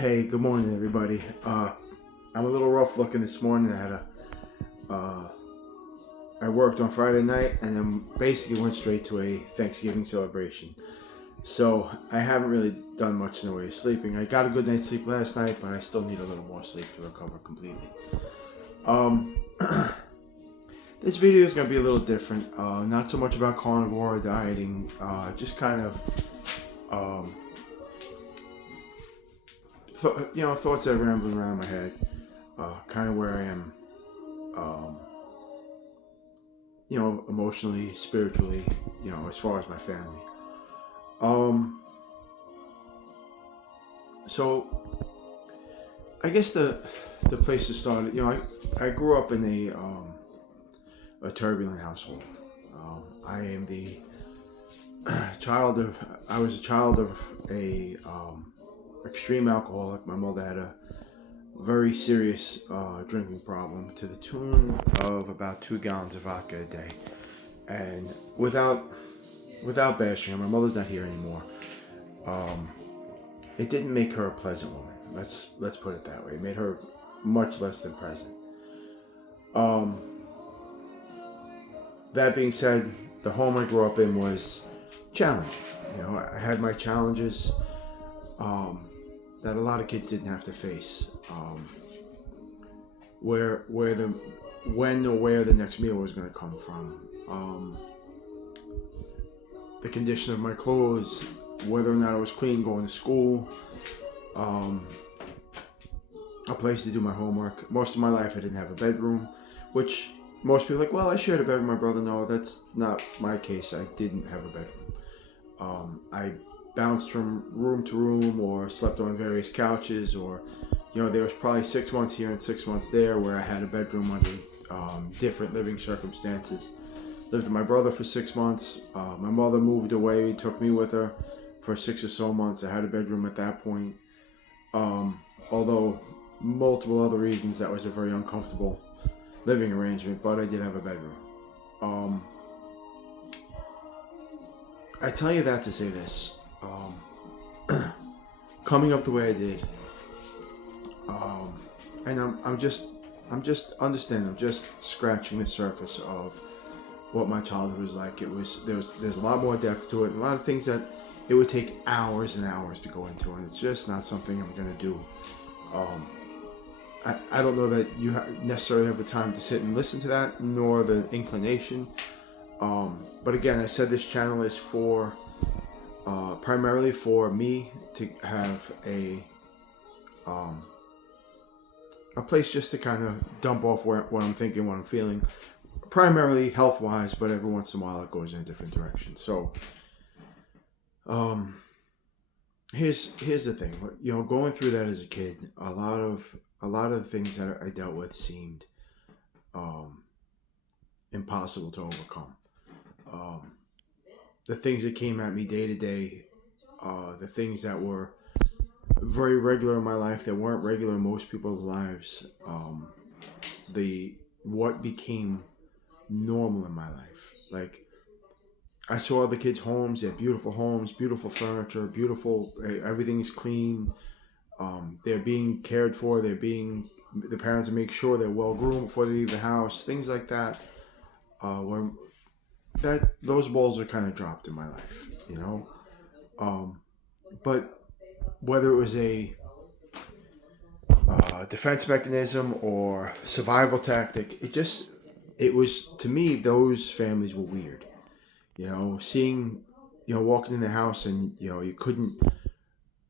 Hey, good morning, everybody. I'm a little rough looking this morning. I worked on Friday night and then basically went straight to a Thanksgiving celebration. So I haven't really done much in the way of sleeping. I got a good night's sleep last night, but I still need a little more sleep to recover completely. Um, this video is gonna be a little different. Not so much about carnivore or dieting. Just kind of um, thoughts that are rambling around my head, kind of where I am, um, emotionally, spiritually, as far as my family. Um, so I guess the place to start, I grew up in a turbulent household. I am the I was a child of a extreme alcoholic. My mother had a very serious drinking problem to the tune of about 2 gallons of vodka a day. And without bashing her, my mother's not here anymore. It didn't make her a pleasant woman. Let's put it that way. It made her much less than present. That being said, the home I grew up in was challenging. I had my challenges. That a lot of kids didn't have to face. Where the when or where the next meal was going to come from. The condition of my clothes, whether or not I was clean going to school, a place to do my homework. Most of my life I didn't have a bedroom, which most people are like, well, I shared a bed with my brother. No, that's not my case. I didn't have a bedroom. I bounced from room to room or slept on various couches, or there was probably 6 months here and 6 months there where I had a bedroom under different living circumstances. Lived with my brother for 6 months. My mother moved away, took me with her for 6 or so months. I had a bedroom at that point. Although multiple other reasons, that was a very uncomfortable living arrangement, but I did have a bedroom. I tell you that to say this. Coming up the way I did, and I'm just scratching the surface of what my childhood was like. There's a lot more depth to it, a lot of things that it would take hours and hours to go into, and it's just not something I'm gonna do. I don't know that you necessarily have the time to sit and listen to that, nor the inclination. But again, I said this channel is for primarily for me to have a place just to kind of dump off what I'm thinking, what I'm feeling, primarily health-wise, but every once in a while it goes in a different direction. So, here's the thing. Going through that as a kid, a lot of the things that I dealt with seemed impossible to overcome. The things that came at me day to day, the things that were very regular in my life that weren't regular in most people's lives, what became normal in my life. Like, I saw other kids' homes. They had beautiful homes, beautiful furniture, beautiful, everything's clean. They're being cared for. The parents make sure they're well groomed before they leave the house. Things like that. Those balls are kind of dropped in my life, But whether it was a defense mechanism or survival tactic, it was, to me, those families were weird. Seeing, walking in the house and you couldn't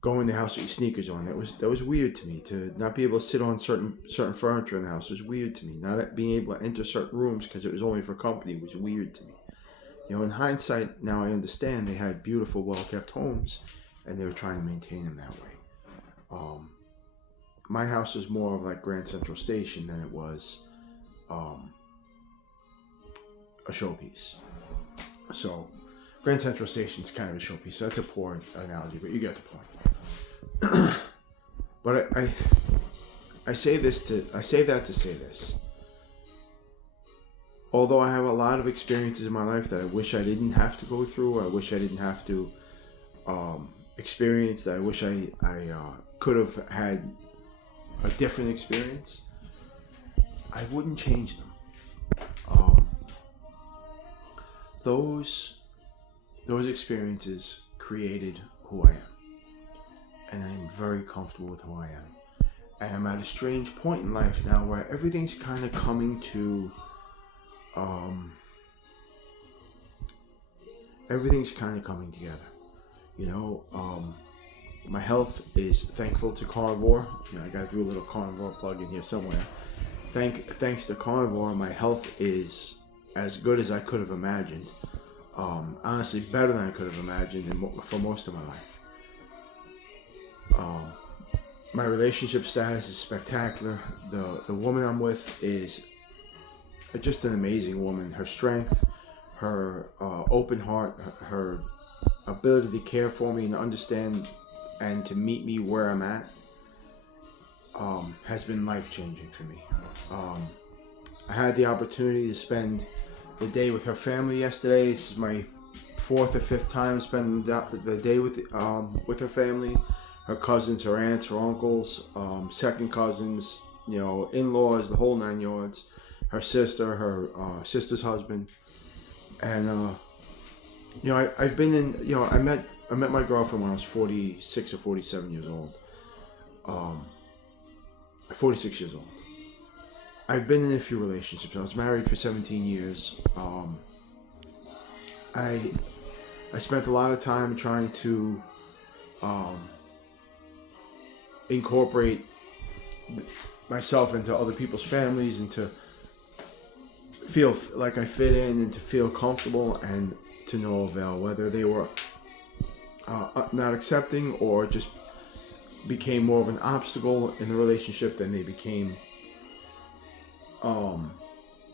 go in the house with your sneakers on. That was weird to me. To not be able to sit on certain furniture in the house was weird to me. Not being able to enter certain rooms because it was only for company was weird to me. In hindsight, now I understand they had beautiful, well-kept homes, and they were trying to maintain them that way. My house was more of like Grand Central Station than it was a showpiece. So, Grand Central Station is kind of a showpiece. So that's a poor analogy, but you get the point. But I say that to say this. Although I have a lot of experiences in my life that I wish I didn't have to go through, I wish I didn't have to experience, that I wish I could have had a different experience, I wouldn't change them. Those experiences created who I am, and I'm very comfortable with who I am. And I'm at a strange point in life now where everything's kind of coming to, everything's kind of coming together. My health is thankful to carnivore. I got to do a little carnivore plug in here somewhere. Thanks to carnivore, my health is as good as I could have imagined. Honestly, better than I could have imagined for most of my life. My relationship status is spectacular. The woman I'm with is just an amazing woman. Her strength, her open heart, her ability to care for me and understand and to meet me where I'm at has been life-changing for me. I had the opportunity to spend the day with her family yesterday. This is my 4th or 5th time spending the day with her family, her cousins, her aunts, her uncles, second cousins, in-laws, the whole 9 yards. Her sister, her sister's husband, and I've been in. I met my girlfriend when I was 46 or 47 years old. 46 years old. I've been in a few relationships. I was married for 17 years. I spent a lot of time trying to incorporate myself into other people's families and to feel like I fit in and to feel comfortable, and to no avail, whether they were not accepting or just became more of an obstacle in the relationship than they became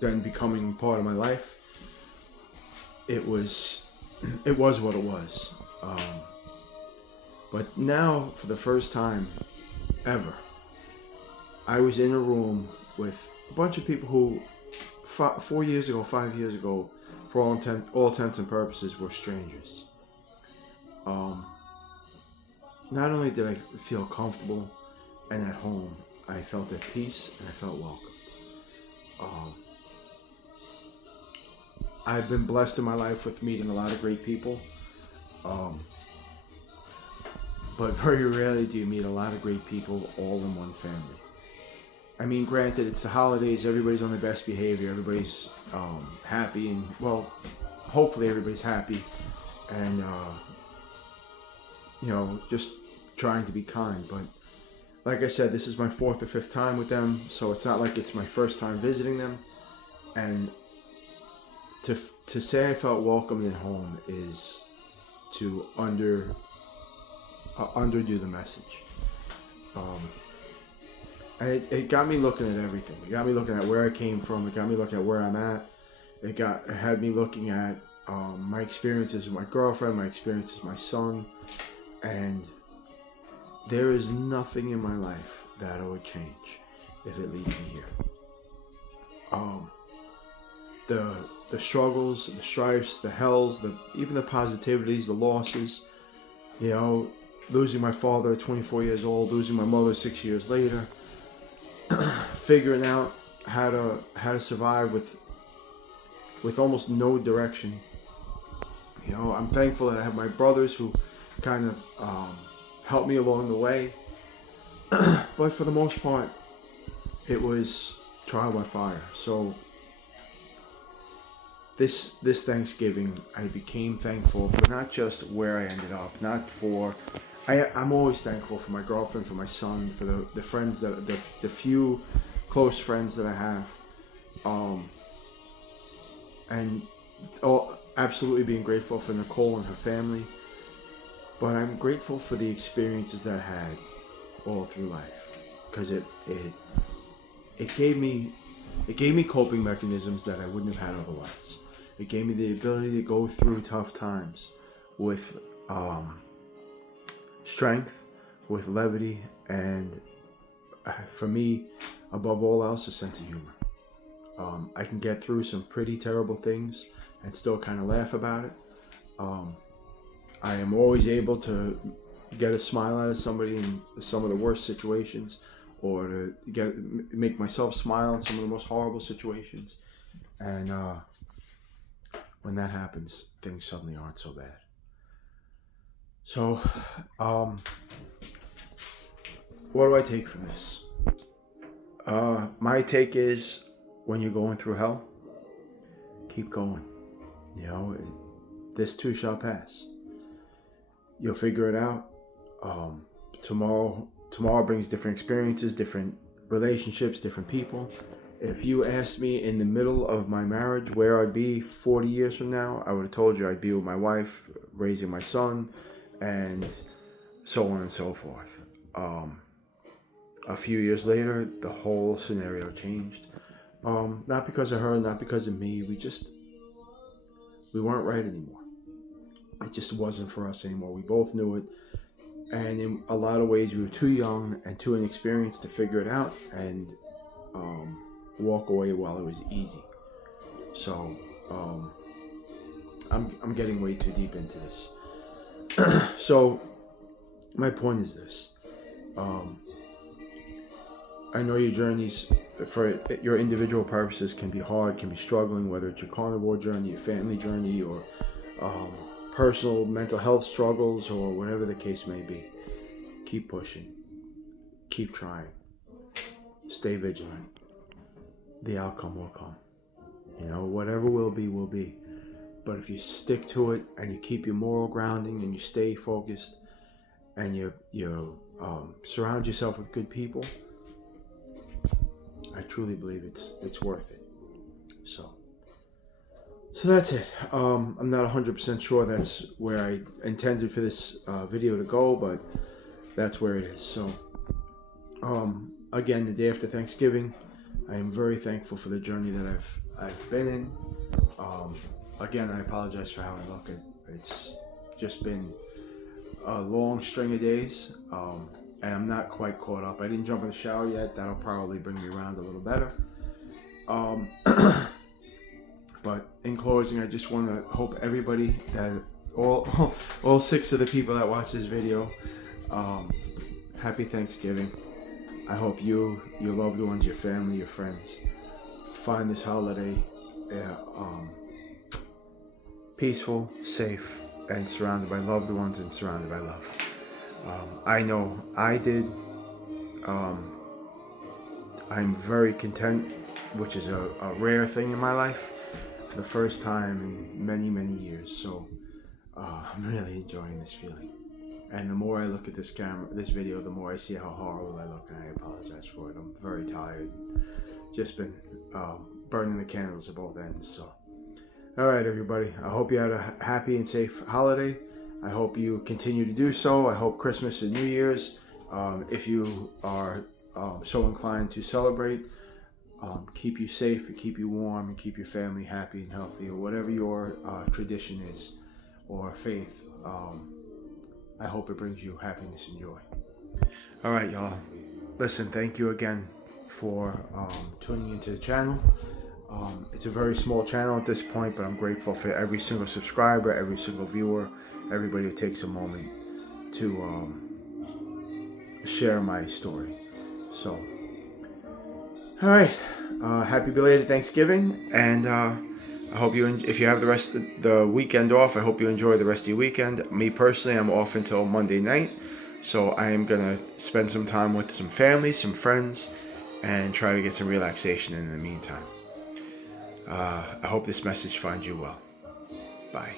then becoming part of my life. It was what it was. But now, for the first time ever, I was in a room with a bunch of people who 5 years ago, for all intents and purposes, were strangers. Not only did I feel comfortable and at home, I felt at peace and I felt welcomed. I've been blessed in my life with meeting a lot of great people, but very rarely do you meet a lot of great people all in one family. I mean, granted, it's the holidays, everybody's on their best behavior, everybody's happy, and, well, hopefully everybody's happy, and, just trying to be kind. But like I said, this is my 4th or 5th time with them, so it's not like it's my first time visiting them. And to say I felt welcomed at home is to underdo the message. And it got me looking at everything. It got me looking at where I came from. It got me looking at where I'm at. It had me looking at my experiences with my girlfriend, my experiences with my son, and there is nothing in my life that I would change if it leads me here. The struggles, the strifes, the hells, even the positivities, the losses, losing my father at 24 years old, losing my mother 6 years later, figuring out how to survive with almost no direction. I'm thankful that I have my brothers who kind of helped me along the way. But for the most part, it was trial by fire. So this Thanksgiving, I became thankful for not just where I ended up, I'm always thankful for my girlfriend, for my son, for the friends the few close friends that I have, and absolutely being grateful for Nicole and her family. But I'm grateful for the experiences that I had all through life, because it gave me coping mechanisms that I wouldn't have had otherwise. It gave me the ability to go through tough times with strength, with levity, and for me, above all else, a sense of humor. I can get through some pretty terrible things and still kind of laugh about it. I am always able to get a smile out of somebody in some of the worst situations, or to make myself smile in some of the most horrible situations. And when that happens, things suddenly aren't so bad. So, what do I take from this? My take is, when you're going through hell, keep going. You know, this too shall pass. You'll figure it out. Tomorrow brings different experiences, different relationships, different people. If you asked me in the middle of my marriage where I'd be 40 years from now, I would have told you I'd be with my wife, raising my son, and so on and so forth. A few years later, the whole scenario changed. Not because of her, not because of me. We weren't right anymore. It just wasn't for us anymore. We both knew it. And in a lot of ways, we were too young and too inexperienced to figure it out and walk away while it was easy. So I'm getting way too deep into this. So my point is this. I know your journeys for your individual purposes can be hard, can be struggling, whether it's your carnivore journey, your family journey, or personal mental health struggles, or whatever the case may be. Keep pushing. Keep trying. Stay vigilant. The outcome will come. You know, whatever will be, will be. But if you stick to it and you keep your moral grounding and you stay focused and you surround yourself with good people, I truly believe it's worth it. So that's it. I'm not 100% sure that's where I intended for this video to go, but that's where it is. So again, the day after Thanksgiving, I am very thankful for the journey that I've been in. Again, I apologize for how I look. It's just been a long string of days, and I'm not quite caught up. I didn't jump in the shower yet. That'll probably bring me around a little better. But in closing, I just want to hope everybody, that all 6 of the people that watch this video, happy Thanksgiving. I hope you, your loved ones, your family, your friends find this holiday peaceful, safe, and surrounded by loved ones and surrounded by love. I know I did. I'm very content, which is a rare thing in my life, for the first time in many, many years. So I'm really enjoying this feeling. And the more I look at this video, the more I see how horrible I look, and I apologize for it. I'm very tired. Just been burning the candles at both ends. So, all right, everybody. I hope you had a happy and safe holiday. I hope you continue to do so. I hope Christmas and New Year's, if you are so inclined to celebrate, keep you safe and keep you warm and keep your family happy and healthy, or whatever your tradition is or faith. I hope it brings you happiness and joy. All right, y'all. Listen, thank you again for tuning into the channel. It's a very small channel at this point, but I'm grateful for every single subscriber, every single viewer, everybody who takes a moment to share my story. So, all right. Happy belated Thanksgiving, and I hope you, if you have the rest of the weekend off, I hope you enjoy the rest of your weekend. Me personally, I'm off until Monday night, so I am going to spend some time with some family, some friends, and try to get some relaxation in the meantime. I hope this message finds you well. Bye.